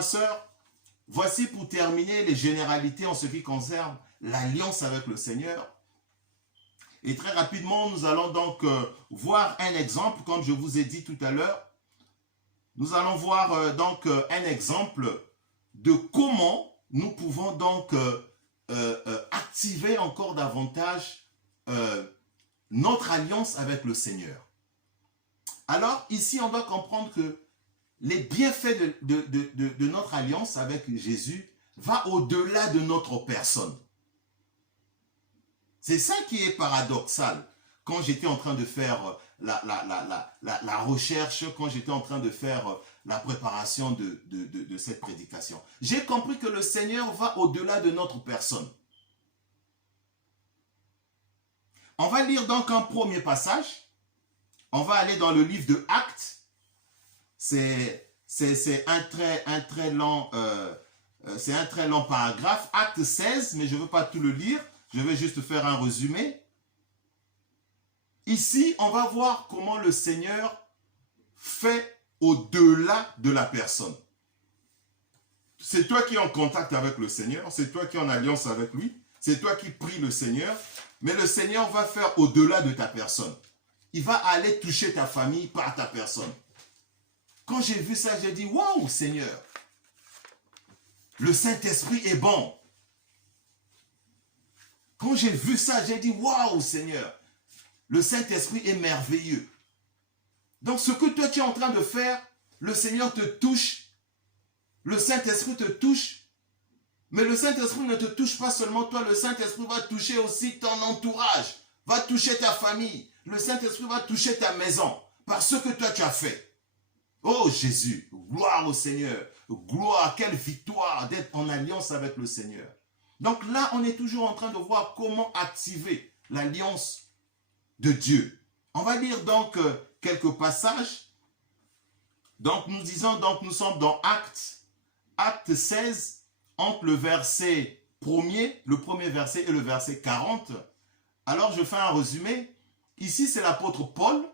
ma sœur, voici pour terminer les généralités en ce qui concerne l'alliance avec le Seigneur. Et très rapidement, nous allons donc voir un exemple, comme je vous ai dit tout à l'heure. Nous allons voir donc un exemple de comment nous pouvons donc activer encore davantage notre alliance avec le Seigneur. Alors, ici, on doit comprendre que les bienfaits de notre alliance avec Jésus va au-delà de notre personne. C'est ça qui est paradoxal. Quand j'étais en train de faire la recherche, quand j'étais en train de faire la préparation de cette prédication, j'ai compris que le Seigneur va au-delà de notre personne. On va lire donc un premier passage. On va aller dans le livre de Actes. C'est un très long paragraphe. Acte 16, mais je ne veux pas tout le lire. Je vais juste faire un résumé. Ici, on va voir comment le Seigneur fait au-delà de la personne. C'est toi qui es en contact avec le Seigneur, c'est toi qui es en alliance avec lui, c'est toi qui pries le Seigneur, mais le Seigneur va faire au-delà de ta personne. Il va aller toucher ta famille par ta personne. Quand j'ai vu ça, j'ai dit, waouh, Seigneur, le Saint-Esprit est bon. Quand j'ai vu ça, j'ai dit, waouh, Seigneur, le Saint-Esprit est merveilleux. Donc, ce que toi, tu es en train de faire, le Seigneur te touche, le Saint-Esprit te touche, mais le Saint-Esprit ne te touche pas seulement toi, le Saint-Esprit va toucher aussi ton entourage, va toucher ta famille, le Saint-Esprit va toucher ta maison, par ce que toi, tu as fait. Oh Jésus, gloire au Seigneur, gloire, quelle victoire d'être en alliance avec le Seigneur. Donc là, on est toujours en train de voir comment activer l'alliance de Dieu. On va lire donc quelques passages. Donc nous disons, donc nous sommes dans Acte 16, entre le verset 1er, le premier verset et le verset 40. Alors je fais un résumé. Ici c'est l'apôtre Paul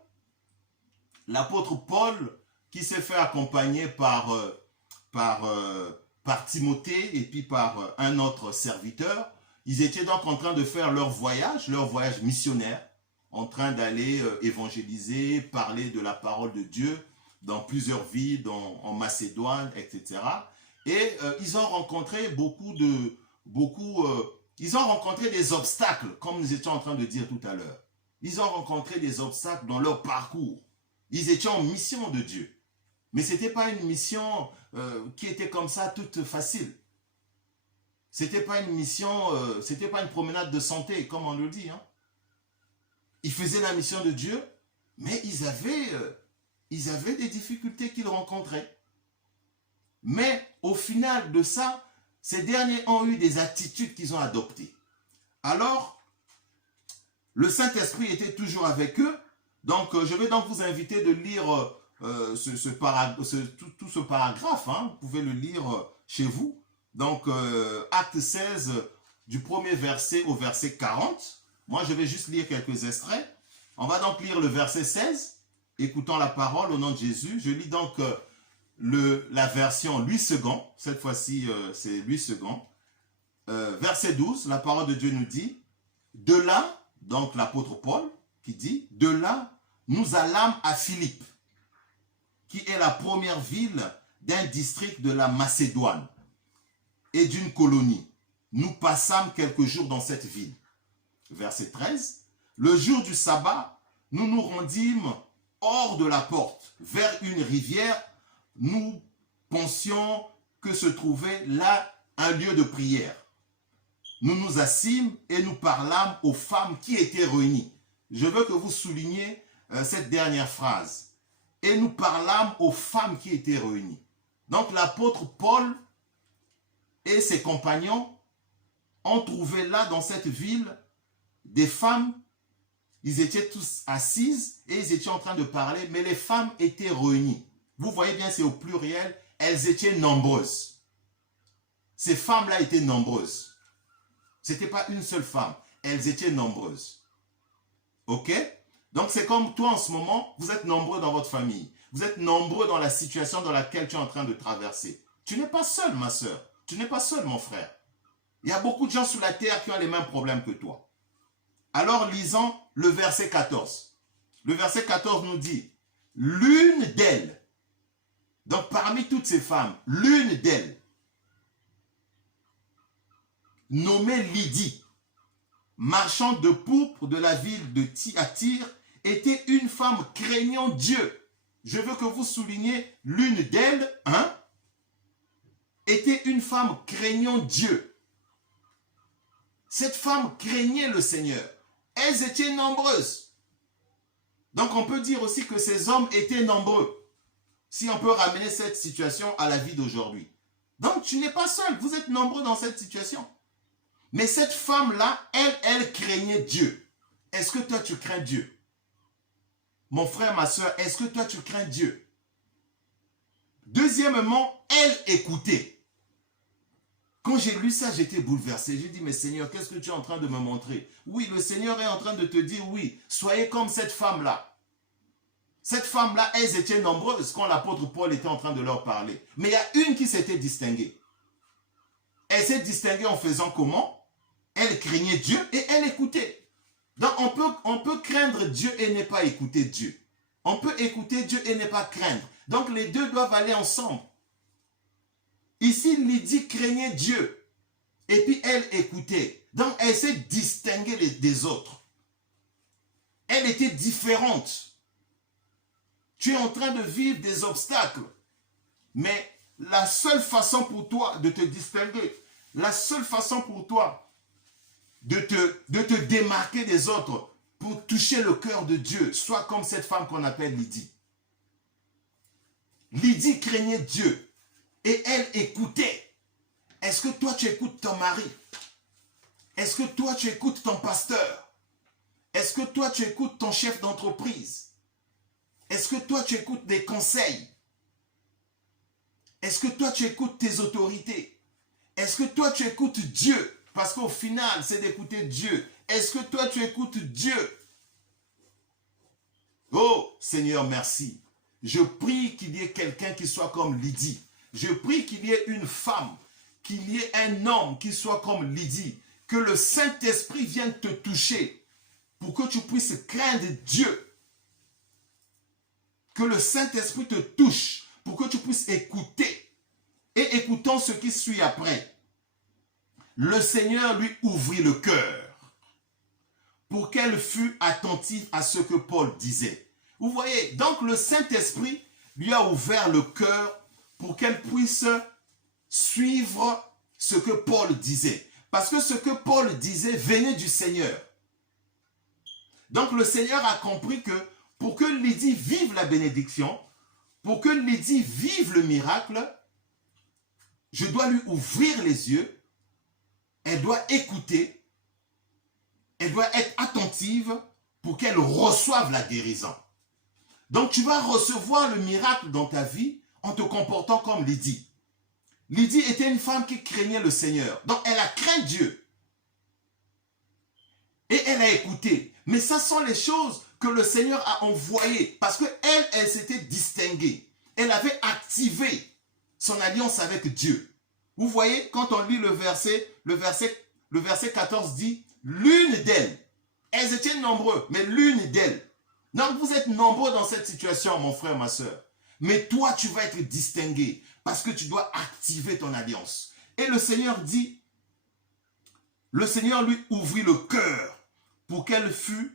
qui s'est fait accompagner par Timothée et puis par un autre serviteur. Ils étaient donc en train de faire leur voyage missionnaire, en train d'aller évangéliser, parler de la parole de Dieu dans plusieurs villes, en Macédoine, etc. Et ils ont rencontré ils ont rencontré des obstacles, comme nous étions en train de dire tout à l'heure. Ils ont rencontré des obstacles dans leur parcours. Ils étaient en mission de Dieu. Mais ce n'était pas une mission qui était comme ça, toute facile. Ce n'était pas une mission, c'était pas une promenade de santé, comme on le dit. Hein. Ils faisaient la mission de Dieu, mais ils avaient des difficultés qu'ils rencontraient. Mais au final de ça, ces derniers ont eu des attitudes qu'ils ont adoptées. Alors, le Saint-Esprit était toujours avec eux. Donc, je vais donc vous inviter de lire tout ce paragraphe. Hein. Vous pouvez le lire chez vous. Donc, Acte 16, du premier verset au verset 40. Moi, je vais juste lire quelques extraits. On va donc lire le verset 16, écoutant la parole au nom de Jésus. Je lis donc la version Louis II. Cette fois-ci, c'est Louis II. Verset 12, la parole de Dieu nous dit, « De là, donc l'apôtre Paul qui dit, « De là, nous allâmes à Philippe, qui est la première ville d'un district de la Macédoine et d'une colonie. Nous passâmes quelques jours dans cette ville. » Verset 13. « Le jour du sabbat, nous nous rendîmes hors de la porte, vers une rivière. Nous pensions que se trouvait là un lieu de prière. Nous nous assîmes et nous parlâmes aux femmes qui étaient réunies. » Je veux que vous souligniez cette dernière phrase. « Et nous parlâmes aux femmes qui étaient réunies. » Donc l'apôtre Paul et ses compagnons ont trouvé là dans cette ville des femmes. Ils étaient tous assises et ils étaient en train de parler, mais les femmes étaient réunies. Vous voyez bien, c'est au pluriel, elles étaient nombreuses. Ces femmes-là étaient nombreuses. Ce n'était pas une seule femme, elles étaient nombreuses. Ok? Donc c'est comme toi en ce moment, vous êtes nombreux dans votre famille. Vous êtes nombreux dans la situation dans laquelle tu es en train de traverser. Tu n'es pas seul, ma soeur. Tu n'es pas seul, mon frère. Il y a beaucoup de gens sur la terre qui ont les mêmes problèmes que toi. Alors, lisons le verset 14. Le verset 14 nous dit, l'une d'elles, donc parmi toutes ces femmes, l'une d'elles, nommée Lydie, marchande de pourpre de la ville de Thyatire, était une femme craignant Dieu. Je veux que vous souligniez l'une d'elles, hein, était une femme craignant Dieu. Cette femme craignait le Seigneur. Elles étaient nombreuses. Donc on peut dire aussi que ces hommes étaient nombreux. Si on peut ramener cette situation à la vie d'aujourd'hui. Donc tu n'es pas seul, vous êtes nombreux dans cette situation. Mais cette femme-là, elle craignait Dieu. Est-ce que toi tu crains Dieu? Mon frère, ma soeur, est-ce que toi tu crains Dieu? Deuxièmement, elle écoutait. Quand j'ai lu ça, j'étais bouleversé. J'ai dit, mais Seigneur, qu'est-ce que tu es en train de me montrer? Oui, le Seigneur est en train de te dire, oui, soyez comme cette femme-là. Cette femme-là, elles étaient nombreuses quand l'apôtre Paul était en train de leur parler. Mais il y a une qui s'était distinguée. Elle s'est distinguée en faisant comment? Elle craignait Dieu et elle écoutait. Donc on peut craindre Dieu et ne pas écouter Dieu. On peut écouter Dieu et ne pas craindre. Donc les deux doivent aller ensemble. Ici, Lydie craignait Dieu. Et puis elle écoutait. Donc elle s'est distinguée des autres. Elle était différente. Tu es en train de vivre des obstacles. Mais la seule façon pour toi de te distinguer, la seule façon pour toi de te démarquer des autres, pour toucher le cœur de Dieu, sois comme cette femme qu'on appelle Lydie. Lydie craignait Dieu. Et elle écoutait. Est-ce que toi tu écoutes ton mari? Est-ce que toi tu écoutes ton pasteur? Est-ce que toi tu écoutes ton chef d'entreprise? Est-ce que toi tu écoutes des conseils? Est-ce que toi tu écoutes tes autorités? Est-ce que toi tu écoutes Dieu? Parce qu'au final, c'est d'écouter Dieu. Est-ce que toi tu écoutes Dieu? Oh Seigneur, merci. Je prie qu'il y ait quelqu'un qui soit comme Lydie. Je prie qu'il y ait une femme, qu'il y ait un homme qui soit comme Lydie. Que le Saint-Esprit vienne te toucher pour que tu puisses craindre Dieu. Que le Saint-Esprit te touche pour que tu puisses écouter. Et écoutons ce qui suit après. Le Seigneur lui ouvrit le cœur pour qu'elle fût attentive à ce que Paul disait. Vous voyez, donc le Saint-Esprit lui a ouvert le cœur pour qu'elle puisse suivre ce que Paul disait. Parce que ce que Paul disait venait du Seigneur. Donc le Seigneur a compris que pour que Lydie vive la bénédiction, pour que Lydie vive le miracle, je dois lui ouvrir les yeux, elle doit écouter, elle doit être attentive pour qu'elle reçoive la guérison. Donc tu vas recevoir le miracle dans ta vie en te comportant comme Lydie. Lydie était une femme qui craignait le Seigneur. Donc elle a craint Dieu. Et elle a écouté. Mais ça sont les choses que le Seigneur a envoyées. Parce qu'elle, elle s'était distinguée. Elle avait activé son alliance avec Dieu. Vous voyez, quand on lit le verset 14 dit, l'une d'elles, elles étaient nombreuses, mais l'une d'elles. Donc vous êtes nombreux dans cette situation, mon frère, ma soeur. Mais toi, tu vas être distingué parce que tu dois activer ton alliance. Et le Seigneur dit, le Seigneur lui ouvrit le cœur pour qu'elle fût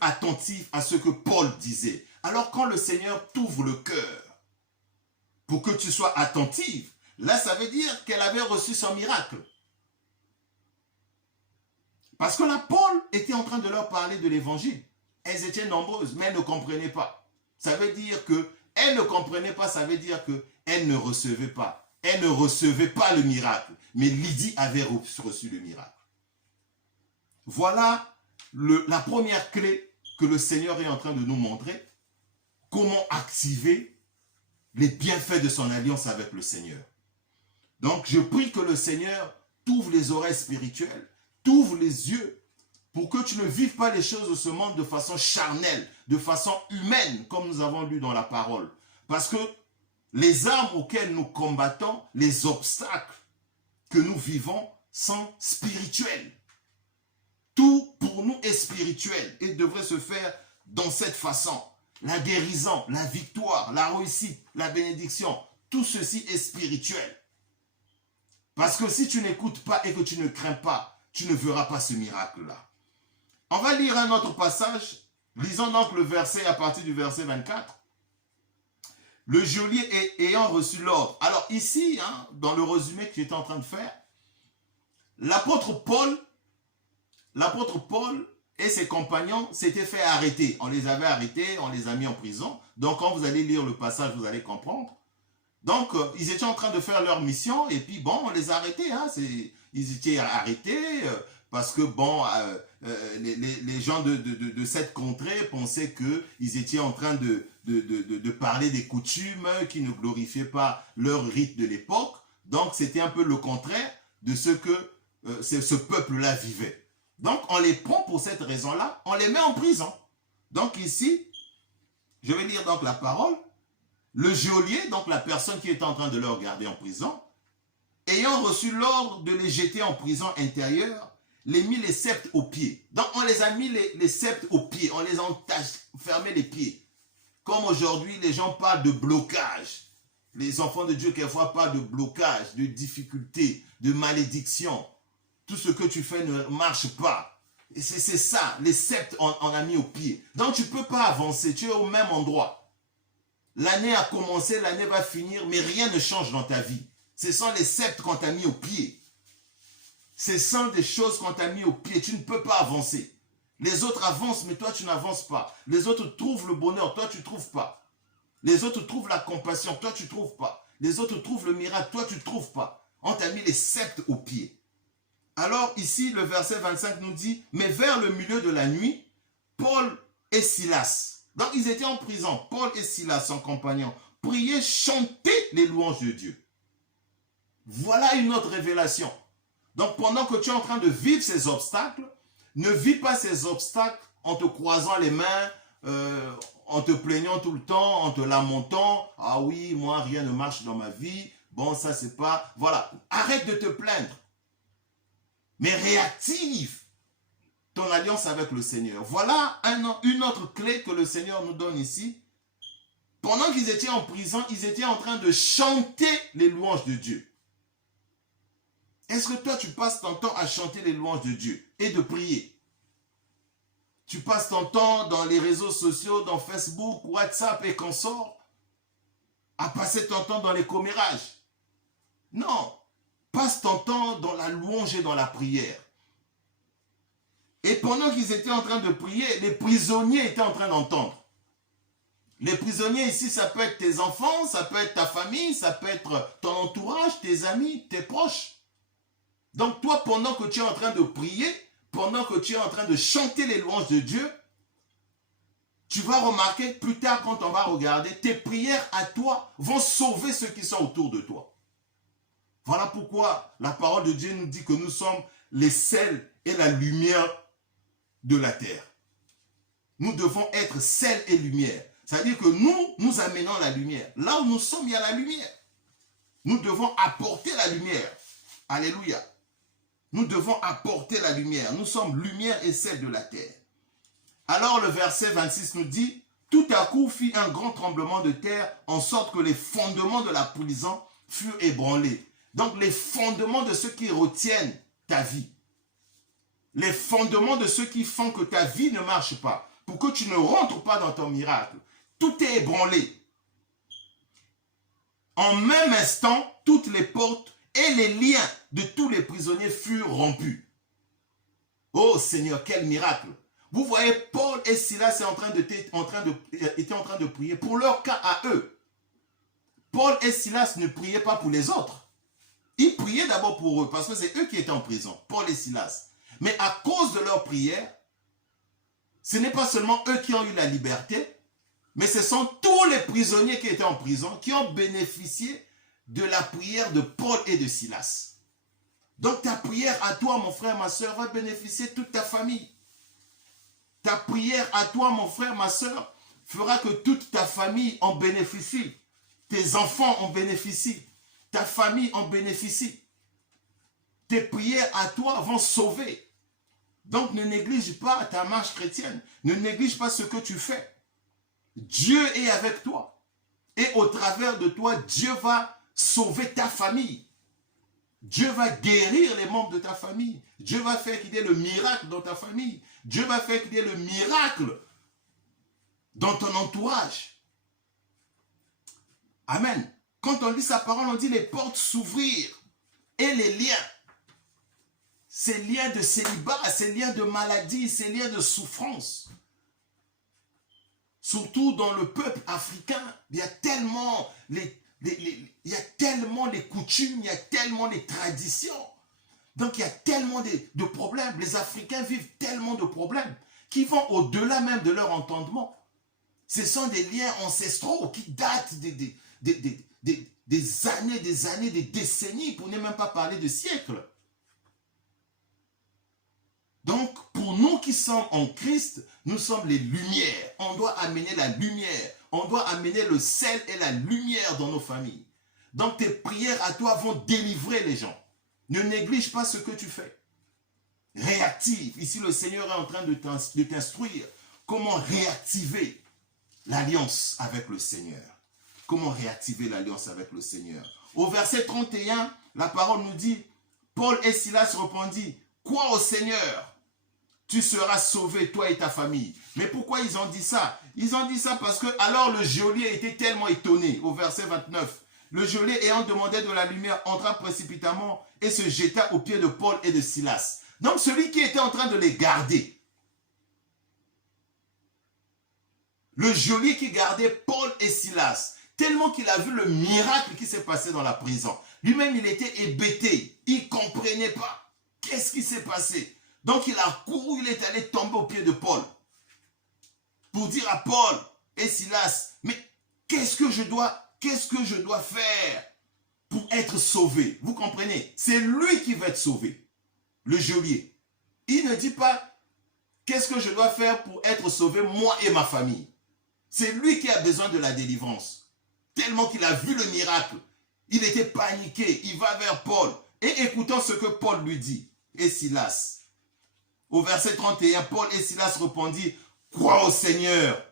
attentive à ce que Paul disait. Alors quand le Seigneur t'ouvre le cœur pour que tu sois attentive, là ça veut dire qu'elle avait reçu son miracle. Parce que là, Paul était en train de leur parler de l'évangile. Elles étaient nombreuses, mais elles ne comprenaient pas. Ça veut dire qu'elles ne comprenaient pas, ça veut dire qu'elles ne recevaient pas. Elles ne recevaient pas le miracle. Mais Lydie avait reçu le miracle. Voilà la première clé que le Seigneur est en train de nous montrer. Comment activer les bienfaits de son alliance avec le Seigneur. Donc, je prie que le Seigneur t'ouvre les oreilles spirituelles, t'ouvre les yeux, pour que tu ne vives pas les choses de ce monde de façon charnelle, de façon humaine, comme nous avons lu dans la parole. Parce que les armes auxquelles nous combattons, les obstacles que nous vivons sont spirituels. Tout pour nous est spirituel et devrait se faire dans cette façon. La guérison, la victoire, la réussite, la bénédiction, tout ceci est spirituel. Parce que si tu n'écoutes pas et que tu ne crains pas, tu ne verras pas ce miracle-là. On va lire un autre passage. Lisons donc le verset à partir du verset 24. Le geôlier ayant reçu l'ordre. Alors ici, dans le résumé que j'étais en train de faire, l'apôtre Paul et ses compagnons s'étaient fait arrêter. On les avait arrêtés, on les a mis en prison. Donc quand vous allez lire le passage, vous allez comprendre. Donc ils étaient en train de faire leur mission et puis bon, on les a arrêtés. Ils étaient arrêtés parce que bon, les gens de cette contrée pensaient qu'ils étaient en train de parler des coutumes qui ne glorifiaient pas leur rite de l'époque. Donc c'était un peu le contraire de ce que ce peuple-là vivait. Donc, on les prend pour cette raison-là, on les met en prison. Donc ici, je vais lire donc la parole. Le geôlier, donc la personne qui est en train de leur garder en prison, ayant reçu l'ordre de les jeter en prison intérieure, les mit les sceptres aux pieds. Donc, on les a mis les sceptres aux pieds, on les a fermé les pieds. Comme aujourd'hui, les gens parlent de blocage. Les enfants de Dieu, quelquefois, parlent de blocage, de difficulté, de malédiction. Tout ce que tu fais ne marche pas. Et c'est ça, les sceptres, on a mis au pied. Donc tu ne peux pas avancer, tu es au même endroit. L'année a commencé, l'année va finir, mais rien ne change dans ta vie. Ce sont les sceptres qu'on t'a mis au pied. Ce sont des choses qu'on t'a mis au pied, tu ne peux pas avancer. Les autres avancent, mais toi tu n'avances pas. Les autres trouvent le bonheur, toi tu ne trouves pas. Les autres trouvent la compassion, toi tu ne trouves pas. Les autres trouvent le miracle, toi tu ne trouves pas. On t'a mis les sceptres au pied. Alors ici, le verset 25 nous dit, mais vers le milieu de la nuit, Paul et Silas, donc ils étaient en prison, Paul et Silas, son compagnon, priaient, chantaient les louanges de Dieu. Voilà une autre révélation. Donc pendant que tu es en train de vivre ces obstacles, ne vis pas ces obstacles en te croisant les mains, en te plaignant tout le temps, en te lamentant. Ah oui, moi rien ne marche dans ma vie, bon ça c'est pas... Voilà, arrête de te plaindre. Mais réactive ton alliance avec le Seigneur. Voilà une autre clé que le Seigneur nous donne ici. Pendant qu'ils étaient en prison, ils étaient en train de chanter les louanges de Dieu. Est-ce que toi, tu passes ton temps à chanter les louanges de Dieu et de prier? Tu passes ton temps dans les réseaux sociaux, dans Facebook, WhatsApp et consorts, à passer ton temps dans les commérages? Non. Passe ton temps dans la louange et dans la prière. Et pendant qu'ils étaient en train de prier, les prisonniers étaient en train d'entendre. Les prisonniers ici, ça peut être tes enfants, ça peut être ta famille, ça peut être ton entourage, tes amis, tes proches. Donc toi, pendant que tu es en train de prier, pendant que tu es en train de chanter les louanges de Dieu, tu vas remarquer plus tard quand on va regarder, tes prières à toi vont sauver ceux qui sont autour de toi. Voilà pourquoi la parole de Dieu nous dit que nous sommes les sels et la lumière de la terre. Nous devons être sel et lumière. C'est-à-dire que nous amenons la lumière. Là où nous sommes, il y a la lumière. Nous devons apporter la lumière. Alléluia. Nous devons apporter la lumière. Nous sommes lumière et sel de la terre. Alors le verset 26 nous dit, tout à coup fit un grand tremblement de terre, en sorte que les fondements de la prison furent ébranlés. Donc les fondements de ceux qui retiennent ta vie. Les fondements de ceux qui font que ta vie ne marche pas. Pour que tu ne rentres pas dans ton miracle. Tout est ébranlé. En même instant, toutes les portes et les liens de tous les prisonniers furent rompus. Oh Seigneur, quel miracle! Vous voyez, Paul et Silas étaient en train de prier pour leur cas à eux. Paul et Silas ne priaient pas pour les autres. Ils priaient d'abord pour eux, parce que c'est eux qui étaient en prison, Paul et Silas. Mais à cause de leur prière, ce n'est pas seulement eux qui ont eu la liberté, mais ce sont tous les prisonniers qui étaient en prison qui ont bénéficié de la prière de Paul et de Silas. Donc ta prière à toi, mon frère, ma soeur, va bénéficier toute ta famille. Ta prière à toi, mon frère, ma soeur, fera que toute ta famille en bénéficie. tes enfants en bénéficient, ta famille en bénéficie. Tes prières à toi vont sauver. Donc ne néglige pas ta marche chrétienne, ne néglige pas ce que tu fais. Dieu est avec toi. Et au travers de toi, Dieu va sauver ta famille. Dieu va guérir les membres de ta famille. Dieu va faire qu'il y ait le miracle dans ta famille. Dieu va faire qu'il y ait le miracle dans ton entourage. Amen. Quand on lit sa parole, on dit les portes s'ouvrir et les liens. Ces liens de célibat, ces liens de maladie, ces liens de souffrance. Surtout dans le peuple africain, il y a tellement il y a tellement les coutumes, il y a tellement les traditions. Donc il y a tellement de problèmes. Les Africains vivent tellement de problèmes qui vont au-delà même de leur entendement. Ce sont des liens ancestraux qui datent des années, des décennies, pour ne même pas parler de siècles. Donc, pour nous qui sommes en Christ, nous sommes les lumières. On doit amener la lumière. On doit amener le sel et la lumière dans nos familles. Donc, tes prières à toi vont délivrer les gens. Ne néglige pas ce que tu fais. Réactive. Ici, le Seigneur est en train de t'instruire comment réactiver l'alliance avec le Seigneur. Comment réactiver l'alliance avec le Seigneur. Au verset 31, la parole nous dit, Paul et Silas répondit, « Crois au Seigneur, tu seras sauvé, toi et ta famille. » Mais pourquoi ils ont dit ça? Ils ont dit ça parce que alors le geôlier était tellement étonné. Au verset 29, le geôlier ayant demandé de la lumière entra précipitamment et se jeta aux pieds de Paul et de Silas. Donc celui qui était en train de les garder, le geôlier qui gardait Paul et Silas, tellement qu'il a vu le miracle qui s'est passé dans la prison. Lui-même, il était hébété. Il ne comprenait pas. Qu'est-ce qui s'est passé? Donc, il a couru, il est allé tomber aux pieds de Paul. Pour dire à Paul et Silas, mais qu'est-ce que je dois faire pour être sauvé? Vous comprenez? C'est lui qui va être sauvé. Le geôlier. Il ne dit pas, qu'est-ce que je dois faire pour être sauvé, moi et ma famille? C'est lui qui a besoin de la délivrance. Tellement qu'il a vu le miracle. Il était paniqué. Il va vers Paul. Et écoutant ce que Paul lui dit. Et Silas. Au verset 31, Paul et Silas répondirent, « Crois au Seigneur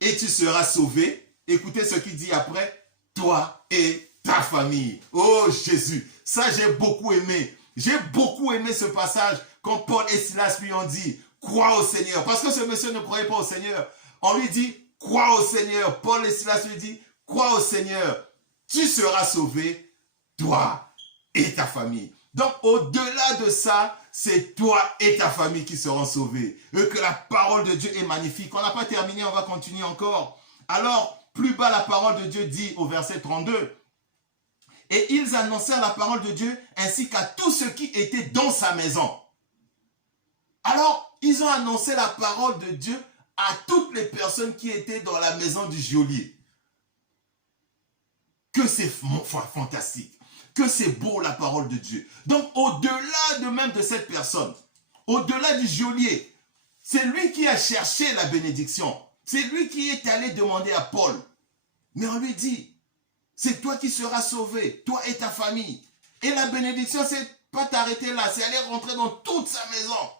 et tu seras sauvé. » Écoutez ce qu'il dit après. « Toi et ta famille. » Oh Jésus. Ça, j'ai beaucoup aimé. J'ai beaucoup aimé ce passage quand Paul et Silas lui ont dit, « Crois au Seigneur. » Parce que ce monsieur ne croyait pas au Seigneur. On lui dit, « Crois au Seigneur. » Paul et Silas lui disent, crois au Seigneur, tu seras sauvé, toi et ta famille. Donc, au-delà de ça, c'est toi et ta famille qui seront sauvés. Et que la parole de Dieu est magnifique. On n'a pas terminé, on va continuer encore. Alors, plus bas, la parole de Dieu dit au verset 32, « Et ils annoncèrent la parole de Dieu ainsi qu'à tous ceux qui étaient dans sa maison. » Alors, ils ont annoncé la parole de Dieu à toutes les personnes qui étaient dans la maison du geôlier. Que c'est fantastique, que c'est beau la parole de Dieu. Donc au-delà de même de cette personne, au-delà du geôlier, c'est lui qui a cherché la bénédiction. C'est lui qui est allé demander à Paul. Mais on lui dit, c'est toi qui seras sauvé, toi et ta famille. Et la bénédiction, c'est pas t'arrêter là, c'est aller rentrer dans toute sa maison.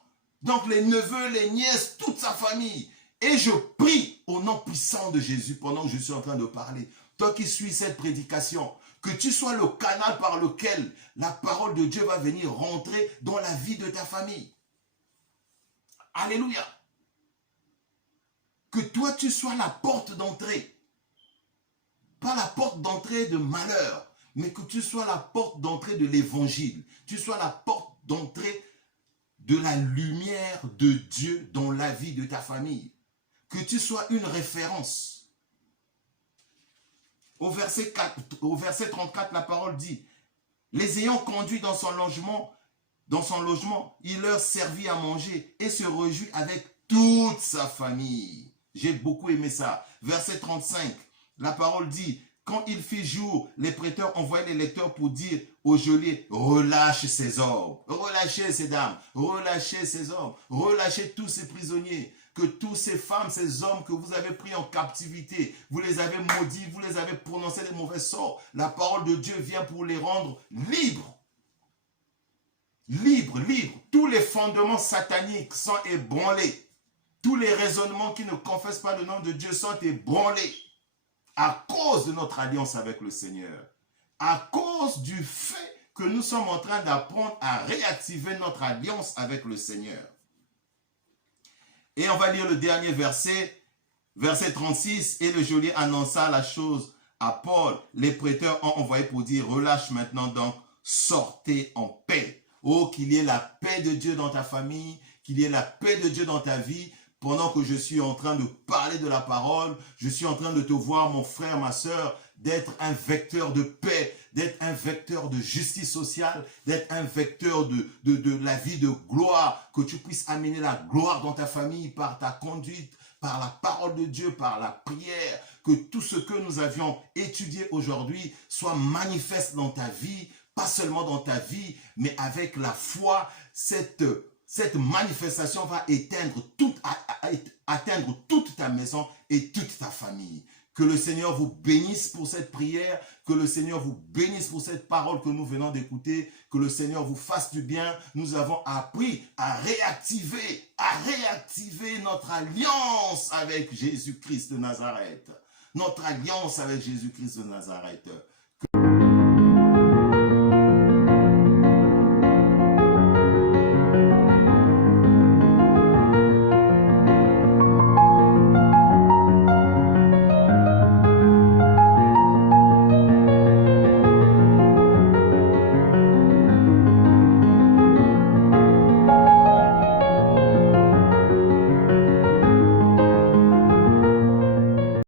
Donc les neveux, les nièces, toute sa famille. Et je prie au nom puissant de Jésus pendant que je suis en train de parler. Toi qui suis cette prédication, que tu sois le canal par lequel la parole de Dieu va venir rentrer dans la vie de ta famille. Alléluia. Que toi tu sois la porte d'entrée. Pas la porte d'entrée de malheur, mais que tu sois la porte d'entrée de l'évangile. Tu sois la porte d'entrée de la lumière de Dieu dans la vie de ta famille. Que tu sois une référence. Au verset 34, la parole dit, « Les ayant conduits dans son logement, il leur servit à manger et se réjouit avec toute sa famille. » J'ai beaucoup aimé ça. Verset 35, la parole dit, « Quand il fit jour, les prêteurs envoyaient les lecteurs pour dire au geôlier, relâche ces hommes, relâchez ces dames, relâchez ces hommes, relâchez tous ces prisonniers. » que tous ces femmes, ces hommes que vous avez pris en captivité, vous les avez maudits, vous les avez prononcé des mauvais sorts. La parole de Dieu vient pour les rendre libres. Libres, libres. Tous les fondements sataniques sont ébranlés. Tous les raisonnements qui ne confessent pas le nom de Dieu sont ébranlés à cause de notre alliance avec le Seigneur. À cause du fait que nous sommes en train d'apprendre à réactiver notre alliance avec le Seigneur. Et on va lire le dernier verset, verset 36. Et le geôlier annonça la chose à Paul. Les prêteurs ont envoyé pour dire, relâche maintenant donc, sortez en paix. Oh, qu'il y ait la paix de Dieu dans ta famille, qu'il y ait la paix de Dieu dans ta vie. Pendant que je suis en train de parler de la parole, je suis en train de te voir, mon frère, ma soeur, d'être un vecteur de paix, d'être un vecteur de justice sociale, d'être un vecteur de la vie de gloire, que tu puisses amener la gloire dans ta famille par ta conduite, par la parole de Dieu, par la prière, que tout ce que nous avions étudié aujourd'hui soit manifeste dans ta vie, pas seulement dans ta vie, mais avec la foi, cette manifestation va atteindre toute ta maison et toute ta famille. Que le Seigneur vous bénisse pour cette prière, que le Seigneur vous bénisse pour cette parole que nous venons d'écouter, que le Seigneur vous fasse du bien. Nous avons appris à réactiver notre alliance avec Jésus-Christ de Nazareth. Notre alliance avec Jésus-Christ de Nazareth.